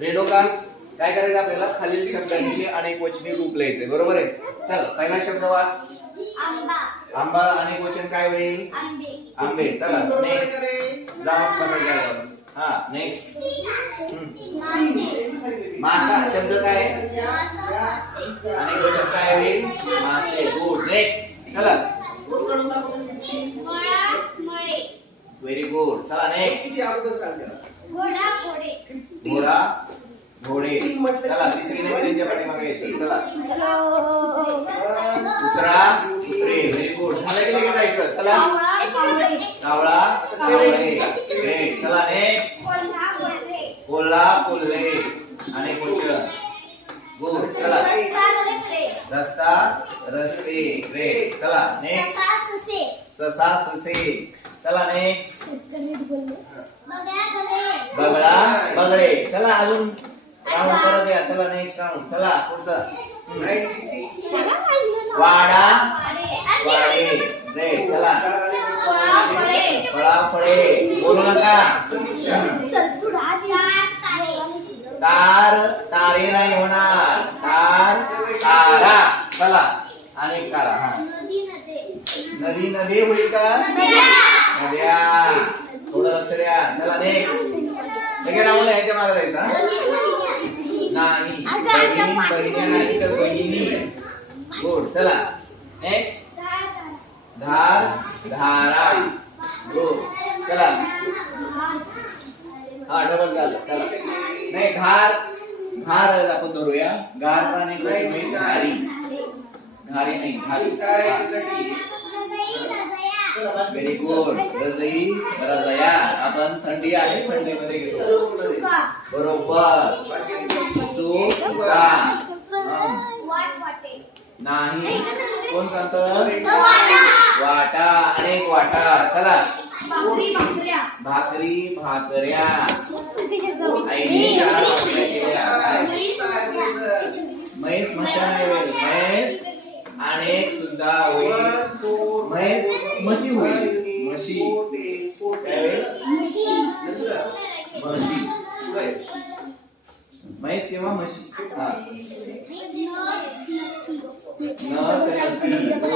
रेणुका काय करायचं आपल्याला खालील शब्दांचे अनेक वचनी रूप लिहायचे बरोबर आहे. चल पहिला शब्द वाच. आंबा. आंबा अनेक वचन काय होईल? आंबे. आंबे. चला नेक्स्ट जाऊन बघायचं. हा नेक्स्ट मासा शब्द काय? अनेक वचन काय होईल? मासे. गुड. नेक्स्ट चला व्हेरी गुड. चला नेक्स्ट घोडा. घोडे. घोडा घोडे. चला तिसरी नवी त्यांच्या पाठीमागे यायचं. चला कुत्रा कुत्रे. Very good. मला गेले की जायचं. चला कावळा कावळे. ग्रेट. चला नेक्स्ट कोल्हा कोल्हे. अनेक वचन. गुड. चला रस्ता रस्ते. ग्रेट. चला नेक्स्ट ससा ससे. चला नेक्स्ट बगळा बगळे. चला अजून राऊंड परत या. चला नेक्स्ट राऊंड. चला पुढचं वाडा वाडे. ग्रेट. चला फळा फळे. बोलू नका. तार तारे नाही होणार. तार तारा. चला अनेक तारा. हा नदी नदी होईल का? नद्या. थोडं लक्ष द्या. चला नेक्स्ट सगळे राऊंड ह्याच्या मागे जायचं. नाही बहीण बहिणी नाही तर बहिणी. गुड. चला नेक्स्ट धार धारा. गुड. चला हा डबल झालं. चला नाही धार धार आपण धरूया. घारचा नाही घारी घारी नाही घारी. Very good. रजई रजया. आपण थंडी आहे थंडीमध्ये घेतो बरोबर. चुका नाही कोण सांगत? वाटा अनेक वाटा. चला भाकरी भाकऱ्या. आईने 4 भाकऱ्या केल्या. म्हैस म्हशा नाही होईल. म्हैस अनेक सुद्धा होईल. म्हैस म्हशी होईल. म्हशी काय होईल? म्हशी. म्हैस किंवा म्हशी. हा नथ नथी.